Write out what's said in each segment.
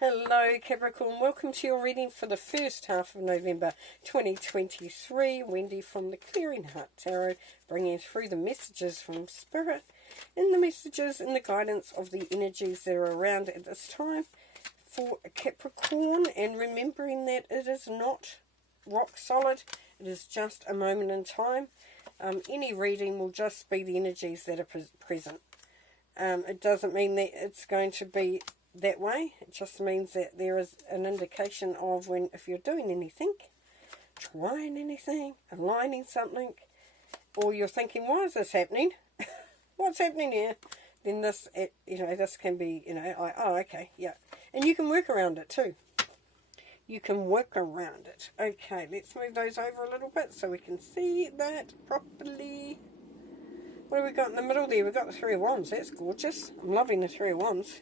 Hello Capricorn, welcome to your reading for the first half of November 2023. Wendy from the Clearing Heart Tarot, bringing through the messages from Spirit and the messages and the guidance of the energies that are around at this time for Capricorn, and remembering that it is not rock solid, it is just a moment in time. Any reading will just be the energies that are present. It doesn't mean that it's going to be that way. It just means that there is an indication of if you're doing anything, trying anything, aligning something, or you're thinking, why is this happening? What's happening here? Then this, this can be, like, oh, okay, yeah. And you can work around it too. You can work around it. Okay, let's move those over a little bit so we can see that properly. What have we got in the middle there? We've got the Three of Wands. That's gorgeous. I'm loving the Three of Wands.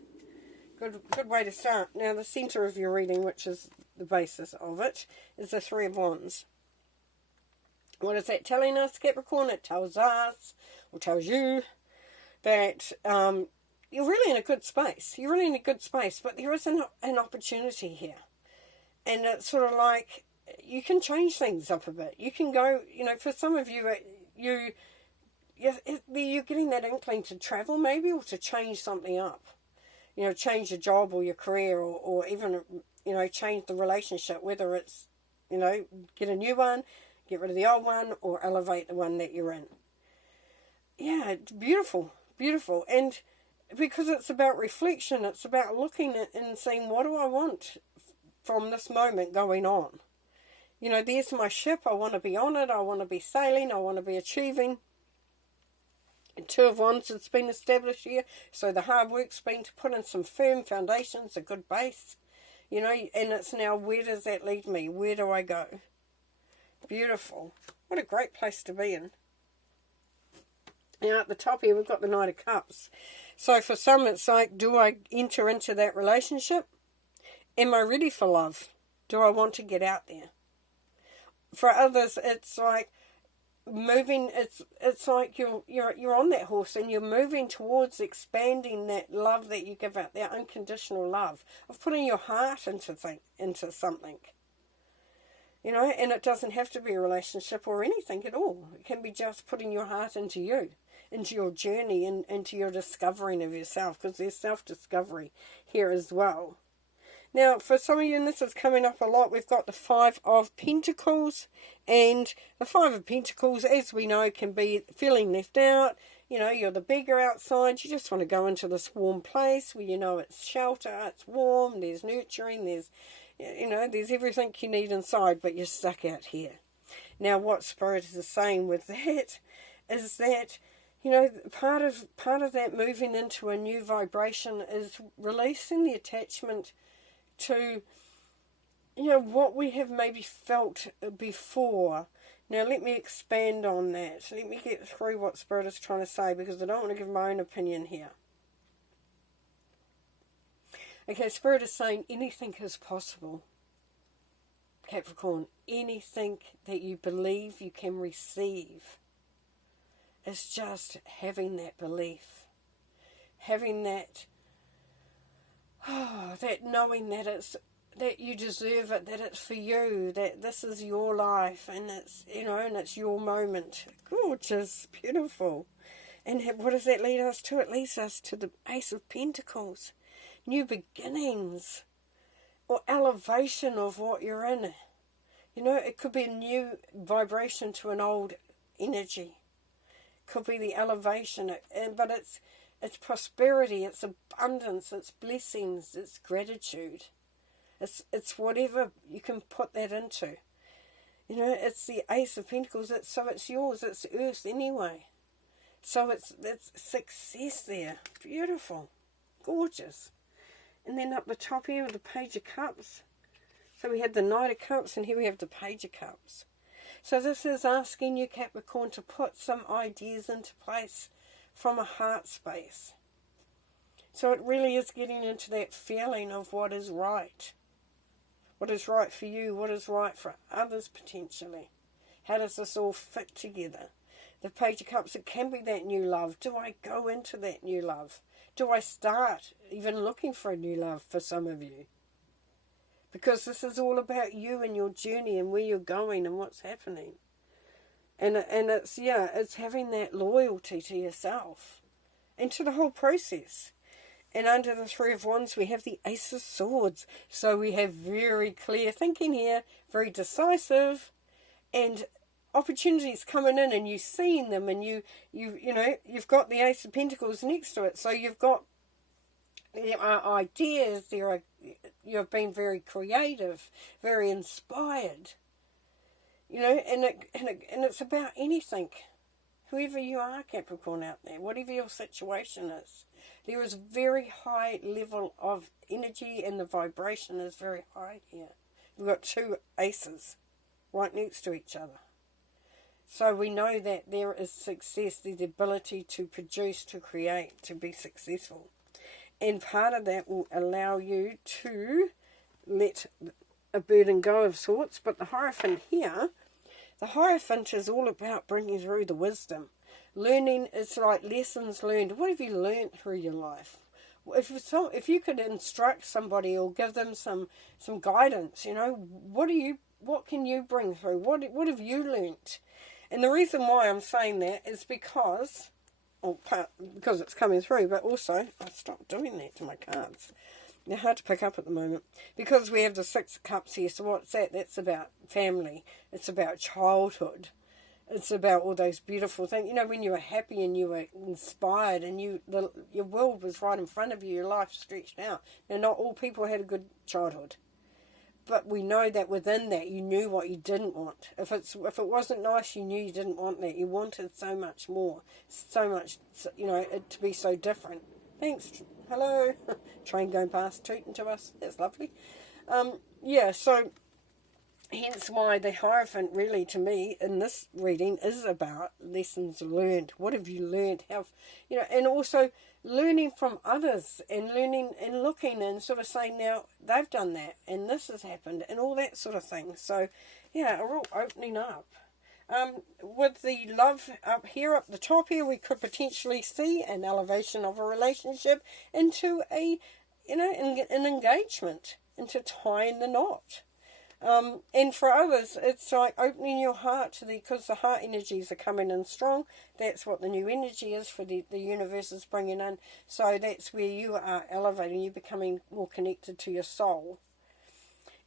Good way to start. Now, the centre of your reading, which is the basis of it, is the Three of Wands. What is that telling us, Capricorn? It tells us, or tells you, that you're really in a good space. You're really in a good space, but there is an opportunity here. And it's sort of like, you can change things up a bit. You can go, for some of you, you're getting that inkling to travel maybe, or to change something up. Change your job or your career, or even, change the relationship, whether it's, get a new one, get rid of the old one, or elevate the one that you're in. Yeah, it's beautiful, beautiful. And because it's about reflection, it's about looking at and saying, what do I want from this moment going on? There's my ship, I want to be on it, I want to be sailing, I want to be achieving. Two of Wands has been established here, so the hard work's been to put in some firm foundations, a good base, and it's now, where does that lead me? Where do I go? Beautiful. What a great place to be in. Now at the top here, we've got the Knight of Cups. So for some, it's like, do I enter into that relationship? Am I ready for love? Do I want to get out there? For others, it's like, moving, it's like you're on that horse and you're moving towards expanding that love that you give out, that unconditional love of putting your heart into something, and it doesn't have to be a relationship or anything at all. It can be just putting your heart into you, into your journey, and into your discovering of yourself, because there's self-discovery here as well. Now, for some of you, and this is coming up a lot, we've got the Five of Pentacles. And the Five of Pentacles, as we know, can be feeling left out. You're the beggar outside. You just want to go into this warm place where it's shelter, it's warm, there's nurturing, there's everything you need inside, but you're stuck out here. Now, what Spirit is saying with that is that, part of that moving into a new vibration is releasing the attachment to what we have maybe felt before. Now let me expand on that. Let me get through what Spirit is trying to say, because I don't want to give my own opinion here. Okay, Spirit is saying anything is possible, Capricorn. Anything that you believe you can receive. It's just having that belief, having that that knowing that you deserve it, that it's for you, that this is your life, and it's, and it's your moment. Gorgeous, beautiful. And what does that lead us to? It leads us to the Ace of Pentacles. New beginnings, or elevation of what you're in. It could be a new vibration to an old energy. Could be the elevation, but it's prosperity, it's abundance, it's blessings, it's gratitude. It's whatever you can put that into. It's the Ace of Pentacles, so it's yours, it's Earth anyway. So it's success there. Beautiful. Gorgeous. And then up the top here with the Page of Cups. So we had the Knight of Cups, and here we have the Page of Cups. So this is asking you, Capricorn, to put some ideas into place from a heart space. So it really is getting into that feeling of what is right. What is right for you, what is right for others potentially. How does this all fit together? The Page of Cups, it can be that new love. Do I go into that new love? Do I start even looking for a new love for some of you? because this is all about you and your journey and where you're going and what's happening. And it's, yeah, it's having that loyalty to yourself and to the whole process. And under the Three of Wands, we have the Ace of Swords. So we have very clear thinking here, very decisive, and opportunities coming in, and you've seen them, and you know, you've got the Ace of Pentacles next to it. So you've got, there are ideas, you've been very creative, very inspired. You know, and it's about anything. Whoever you are, Capricorn, out there, whatever your situation is, there is a very high level of energy, and the vibration is very high here. We've got two aces right next to each other. So we know that there is success, there's the ability to produce, to create, to be successful. And part of that will allow you to let a burden go of sorts. But the Hierophant here, the Hierophant is all about bringing through the wisdom. Learning, it's like lessons learned. What have you learned through your life? If you could instruct somebody or give them some guidance, you know, what can you bring through? What have you learnt? And the reason why I'm saying that is because it's coming through, but also I stopped doing that to my cards. They're hard to pick up at the moment because we have the Six of Cups here. So what's that? That's about family. It's about childhood. It's about all those beautiful things. You know, when you were happy and you were inspired and your world was right in front of you, your life stretched out. Now, not all people had a good childhood. But we know that within that, you knew what you didn't want. If it wasn't nice, you knew you didn't want that. You wanted so much more. So much, you know, it to be so different. Thanks. Hello. Train going past, tooting to us. That's lovely. Yeah, so hence why the Hierophant really, to me, in this reading, is about lessons learned. What have you learned? You know, and also learning from others and learning and looking and sort of saying, now, they've done that and this has happened and all that sort of thing. So, yeah, we're all opening up. With the love up here, up the top here, we could potentially see an elevation of a relationship into a, you know, an engagement, into tying the knot. And for others, it's like opening your heart to because the heart energies are coming in strong. That's what the new energy is for the universe is bringing in. So that's where you are elevating, you're becoming more connected to your soul.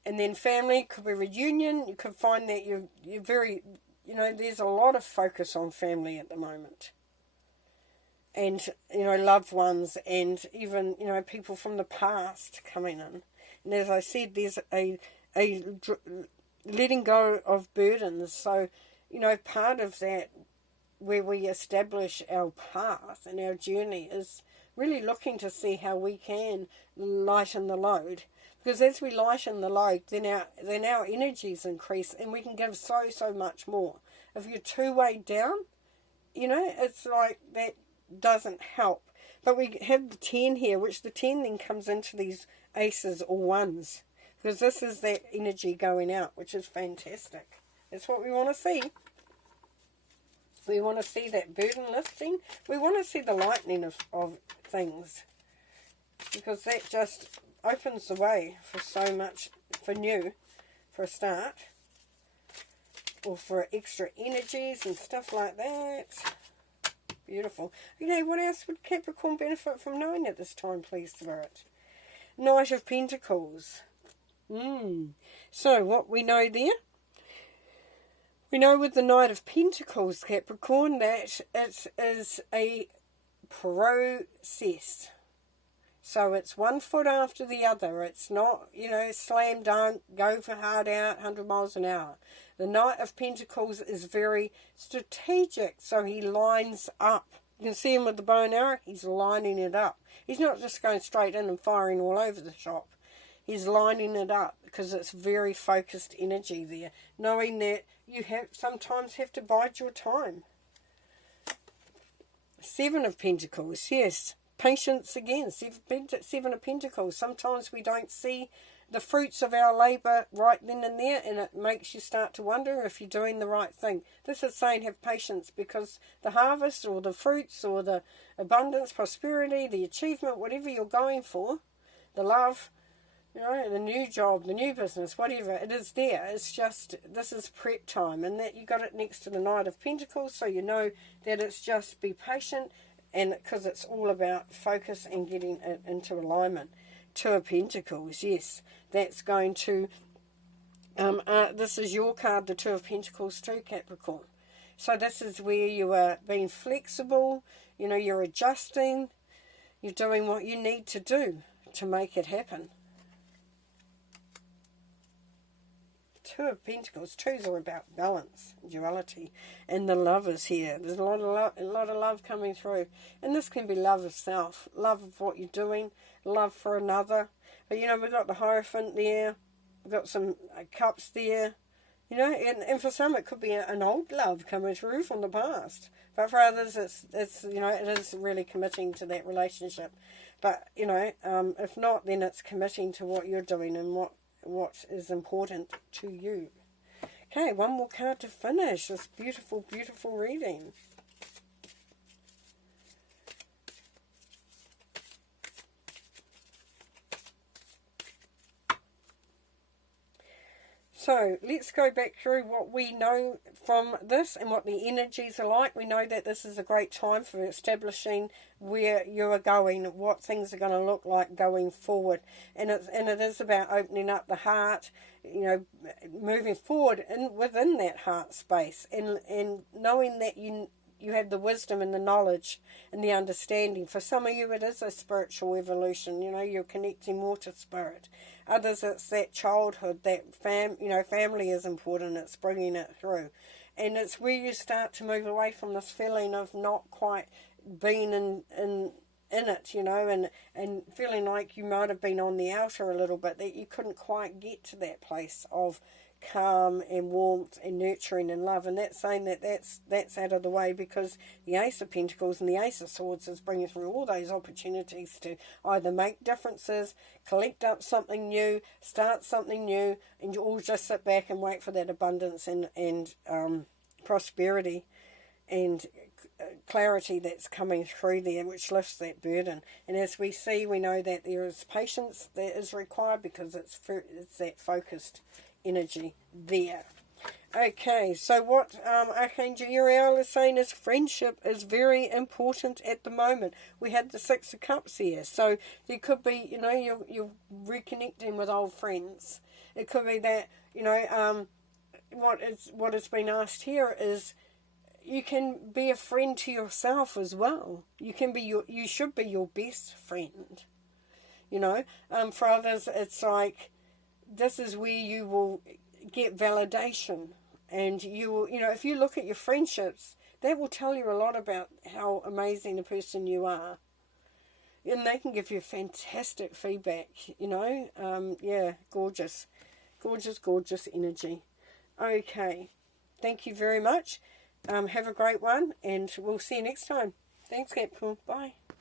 And then family could be reunion. You could find that you're very, you know, there's a lot of focus on family at the moment. And, you know, loved ones and even, you know, people from the past coming in. And as I said, there's a letting go of burdens. So, you know, part of that where we establish our path and our journey is really looking to see how we can lighten the load. Because as we lighten the load, then our energies increase and we can give so much more. If you're too weighed down, you know, it's like that doesn't help. But we have the 10 here, which the 10 then comes into these aces or ones. Because this is that energy going out, which is fantastic. That's what we want to see. We want to see that burden lifting. We want to see the lightening of things. Because that just opens the way for so much, for new, for a start. Or for extra energies and stuff like that. Beautiful. You know, what else would Capricorn benefit from knowing at this time, please, Spirit? Knight of Pentacles. So what we know there, we know with the Knight of Pentacles, Capricorn, that it is a process. So it's one foot after the other. It's not, you know, slam dunk, go for hard out, 100 miles an hour. The Knight of Pentacles is very strategic, so he lines up. You can see him with the bow and arrow, he's lining it up. He's not just going straight in and firing all over the shop. He's lining it up because it's very focused energy there. Knowing that you sometimes have to bide your time. Seven of Pentacles, yes. Patience again. Seven of Pentacles. Sometimes we don't see the fruits of our labour right then and there, and it makes you start to wonder if you're doing the right thing. This is saying have patience, because the harvest or the fruits or the abundance, prosperity, the achievement, whatever you're going for, the love, You know, the new job, the new business, whatever, it is there. It's just, this is prep time. And that you got it next to the Knight of Pentacles, so you know that it's just be patient, and because it's all about focus and getting it into alignment. Two of Pentacles, yes, that's going to, this is your card, the Two of Pentacles too, Capricorn. So this is where you are being flexible, you know, you're adjusting, you're doing what you need to do to make it happen. Two of Pentacles. Twos are about balance, duality, and the Lovers here. There's a lot of love coming through, and this can be love of self, love of what you're doing, love for another. But you know, we've got the Hierophant there, we've got some cups there, you know, and for some it could be an old love coming through from the past. But for others, it's you know, it is really committing to that relationship. But you know, if not, then it's committing to what you're doing and what is important to you. Okay, one more card to finish this beautiful, beautiful reading. So let's go back through what we know from this and what the energies are like. We know that this is a great time for establishing where you are going, what things are going to look like going forward. And it is about opening up the heart, you know, moving forward within that heart space, and knowing that you have the wisdom and the knowledge and the understanding. For some of you, it is a spiritual evolution. You know, you're connecting more to spirit. Others, it's that childhood, that family is important. It's bringing it through. And it's where you start to move away from this feeling of not quite being in it, you know, and feeling like you might have been on the outer a little bit, that you couldn't quite get to that place of calm and warmth and nurturing and love. And that's saying that's out of the way, because the Ace of Pentacles and the Ace of Swords is bringing through all those opportunities to either make differences, collect up something new, start something new, and you all just sit back and wait for that abundance and prosperity and clarity that's coming through there, which lifts that burden. And as we see, we know that there is patience that is required, because it's that focused energy there. Okay, so what Archangel Uriel is saying is friendship is very important at the moment. We had the Six of Cups here, so there could be, you know, you're reconnecting with old friends. It could be that, you know, what has been asked here is you can be a friend to yourself as well. You should be your best friend. You know, for others, it's like, this is where you will get validation, and you will, you know, if you look at your friendships, that will tell you a lot about how amazing a person you are, and they can give you fantastic feedback, you know. Yeah, gorgeous, gorgeous, gorgeous energy. Okay, thank you very much. Have a great one, and we'll see you next time. Thanks, Capricorn. Bye.